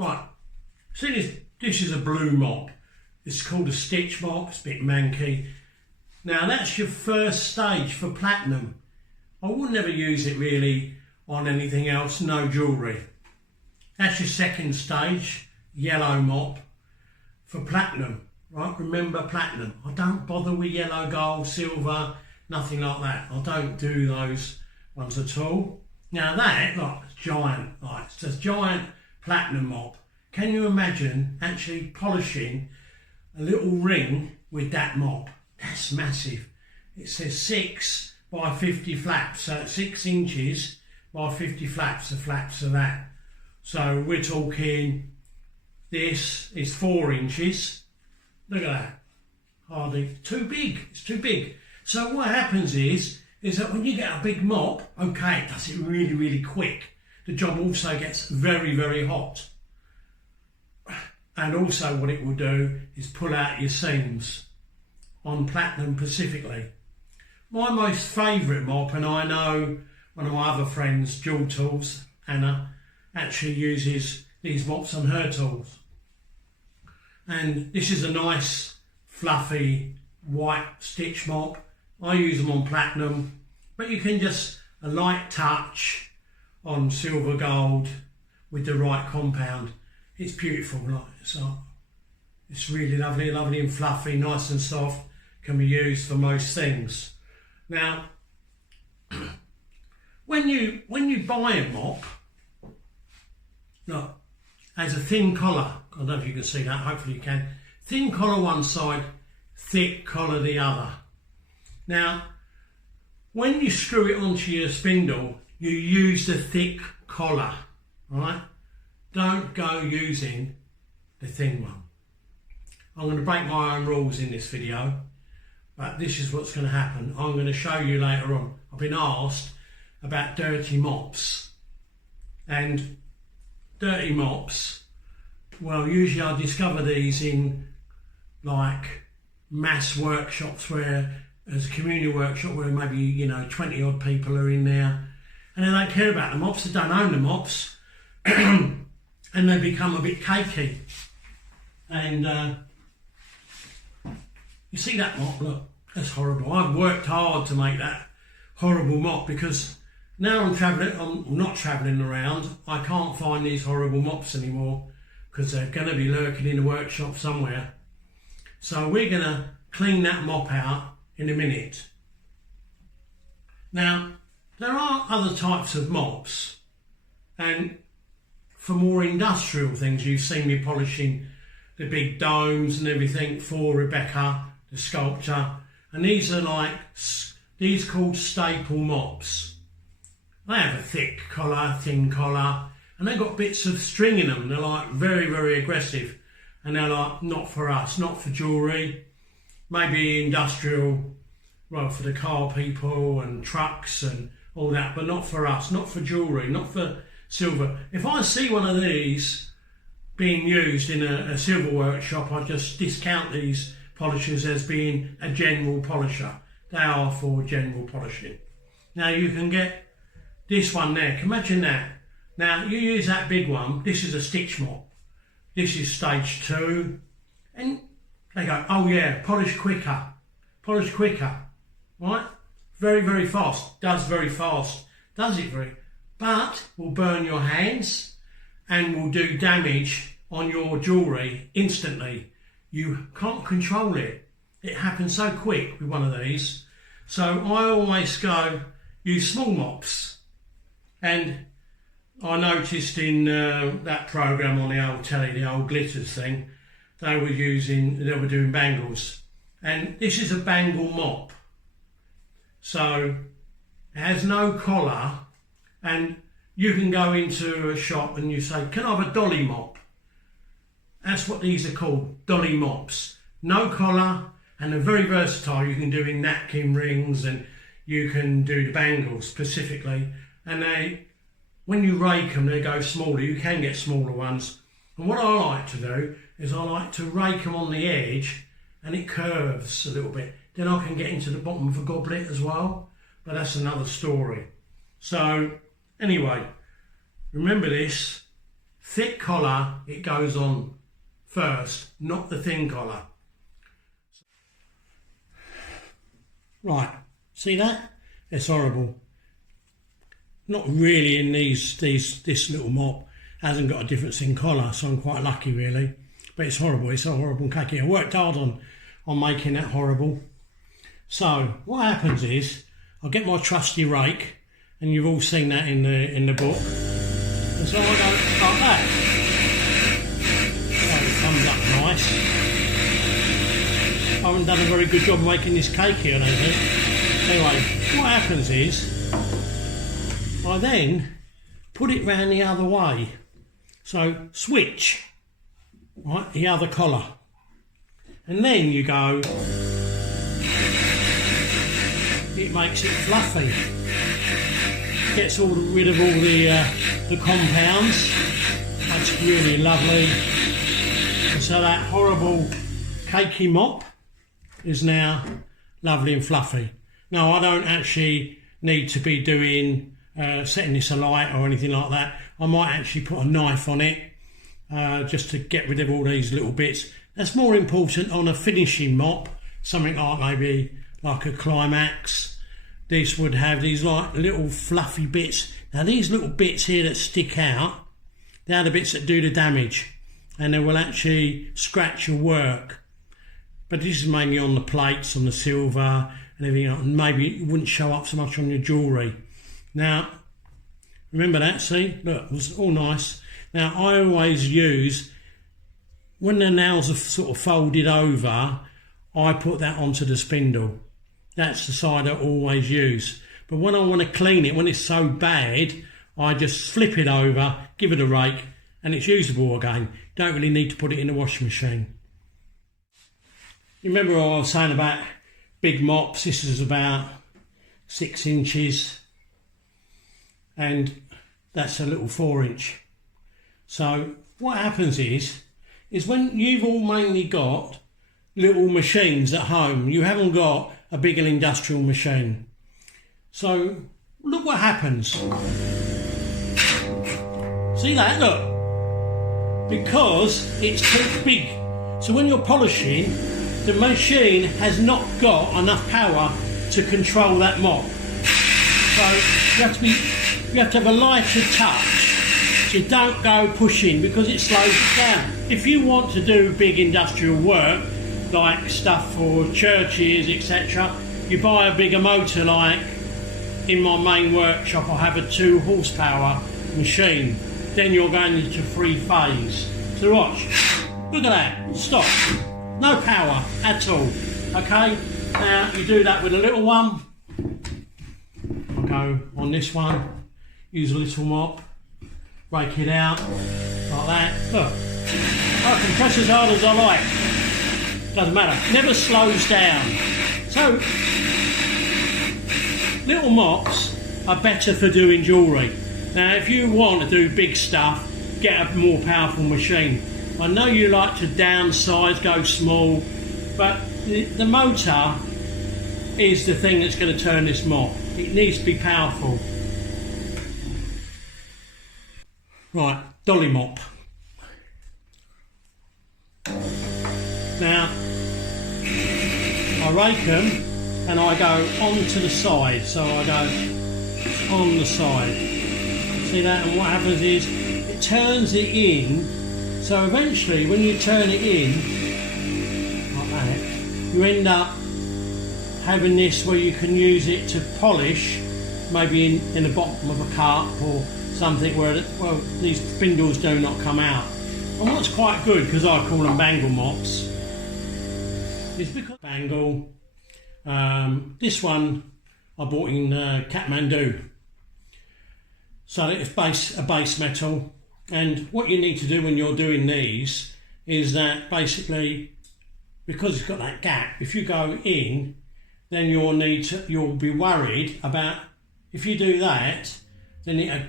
Right, see this is a blue mop. It's called a stitch mop, it's a bit manky. Now that's your first stage for platinum. I would never use it really on anything else, no jewellery. That's your second stage, yellow mop for platinum, right? Remember platinum. I don't bother with yellow, gold, silver, nothing like that. I don't do those ones at all. Now that, like, it's giant, like, it's a giant platinum mop. Can you imagine actually polishing a little ring with that mop? That's massive. It says 6 by 50 flaps, so it's 6 inches by 50 flaps, the flaps of that. So we're talking, this is 4 inches. Look at that. Hardly, too big, it's too big. So what happens is that when you get a big mop, okay, it does it really, really quick. The job also gets very, very hot. And also what it will do is pull out your seams on platinum specifically. My most favourite mop, and I know one of my other friends, Jewel Tools, Anna, actually uses these mops on her tools. And this is a nice, fluffy, white stitch mop. I use them on platinum, but you can just a light touch on silver gold with the right compound. It's beautiful, like, so it's really lovely, lovely and fluffy, nice and soft, can be used for most things. Now, when you buy a mop, look, has a thin collar. I don't know if you can see that, hopefully you can. Thin collar one side, thick collar the other. Now, when you screw it onto your spindle, you use the thick collar, right? Don't go using the thin one. I'm going to break my own rules in this video, but this is what's going to happen. I'm going to show you later on. I've been asked about dirty mops, and dirty mops, well, usually I discover these in like mass workshops, where there's a community workshop where maybe 20 odd people are in there, and they don't care about the mops, they don't own the mops, and they become a bit cakey. And you see that mop, look, that's horrible. I've worked hard to make that horrible mop, because now I'm not travelling around, I can't find these horrible mops anymore, because they're going to be lurking in the workshop somewhere. So we're going to clean that mop out in a minute. Now, there are other types of mops, and for more industrial things, you've seen me polishing the big domes and everything for Rebecca, the sculptor, and these are called staple mops. They have a thick collar, thin collar, and they've got bits of string in them. They're like very, very aggressive, and they're like not for us, not for jewellery, maybe industrial, well, for the car people and trucks and all that, but not for us, not for jewellery, not for silver. If I see one of these being used in a silver workshop, I just discount these polishers as being a general polisher. They are for general polishing. Now you can get this one there, imagine that. Now you use that big one, this is a stitch mop. This is stage 2, and they go, oh yeah, polish quicker, right? Very, very fast, does very fast, does it very, but will burn your hands and will do damage on your jewellery instantly. You can't control it. It happens so quick with one of these. So I always go use small mops. And I noticed in that programme on the old telly, the old glitters thing, they were doing bangles. And this is a bangle mop. So it has no collar, and you can go into a shop and you say, can I have a dolly mop? That's what these are called, dolly mops. No collar, and they're very versatile. You can do in napkin rings, and you can do the bangles specifically. And when you rake them, they go smaller. You can get smaller ones. And what I like to do is I like to rake them on the edge, and it curves a little bit. Then I can get into the bottom of a goblet as well, but that's another story. So anyway, remember this, thick collar, it goes on first, not the thin collar. Right, see that? It's horrible. Not really in this little mop. Hasn't got a difference in collar, so I'm quite lucky really. But it's horrible. It's a horrible cakey. I worked hard on making that horrible. So what happens is I get my trusty rake, and you've all seen that in the book. And so I go like that. So it comes up nice. I haven't done a very good job of making this cakey, I don't think. Anyway, what happens is I then put it round the other way. So switch, right, the other collar. And then you go, it makes it fluffy. Gets rid of all the compounds. That's really lovely. And so that horrible cakey mop is now lovely and fluffy. Now I don't actually need to be doing setting this alight or anything like that. I might actually put a knife on it just to get rid of all these little bits. That's more important on a finishing mop, something like maybe like a Climax. This would have these like little fluffy bits. Now these little bits here that stick out, they're the bits that do the damage, and they will actually scratch your work. But this is mainly on the plates, on the silver and everything else, and maybe it wouldn't show up so much on your jewellery. Now, remember that, see? Look, it was all nice. Now I always use, when the nails are sort of folded over, I put that onto the spindle. That's the side I always use. But when I want to clean it, when it's so bad, I just flip it over, give it a rake, and it's usable again. Don't really need to put it in the washing machine. You remember what I was saying about big mops? This is about 6 inches, and that's a little 4-inch. So what happens is when you've all mainly got little machines at home, you haven't got a bigger industrial machine. So look what happens. See that? Look. Because it's too big. So when you're polishing, the machine has not got enough power to control that mop. So you have to have a lighter touch. So don't go pushing, because it slows it down. If you want to do big industrial work, like stuff for churches, etc., you buy a bigger motor. Like in my main workshop, I have a 2 horsepower machine. Then you're going into 3-phase. So watch, look at that, stop, no power at all. Okay, now you do that with a little one. I'll go on this one, use a little mop, rake it out like that. Look, I can press as hard as I like. Doesn't matter, never slows down. So little mops are better for doing jewellery. Now if you want to do big stuff, get a more powerful machine. I know you like to downsize, go small, but the motor is the thing that's going to turn this mop. It needs to be powerful. Right, dolly mop. Now, I rake them and I go onto the side. So I go on the side. See that? And what happens is it turns it in. So eventually, when you turn it in, like that, you end up having this where you can use it to polish, maybe in the bottom of a cup or something where, well, these spindles do not come out. And what's quite good, because I call them bangle mops, is because bangle. This one I bought in Kathmandu. So it's a base metal. And what you need to do when you're doing these is that basically, because it's got that gap, if you go in, then you'll be worried about, if you do that, then it'll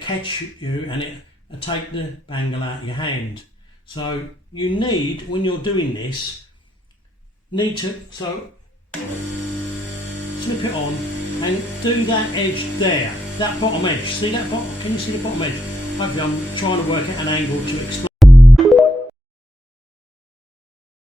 catch you and it'll take the bangle out of your hand. So you need, when you're doing this, slip it on and do that edge there, that bottom edge. See that bottom? Can you see the bottom edge? hopefully I'm trying to work at an angle to explain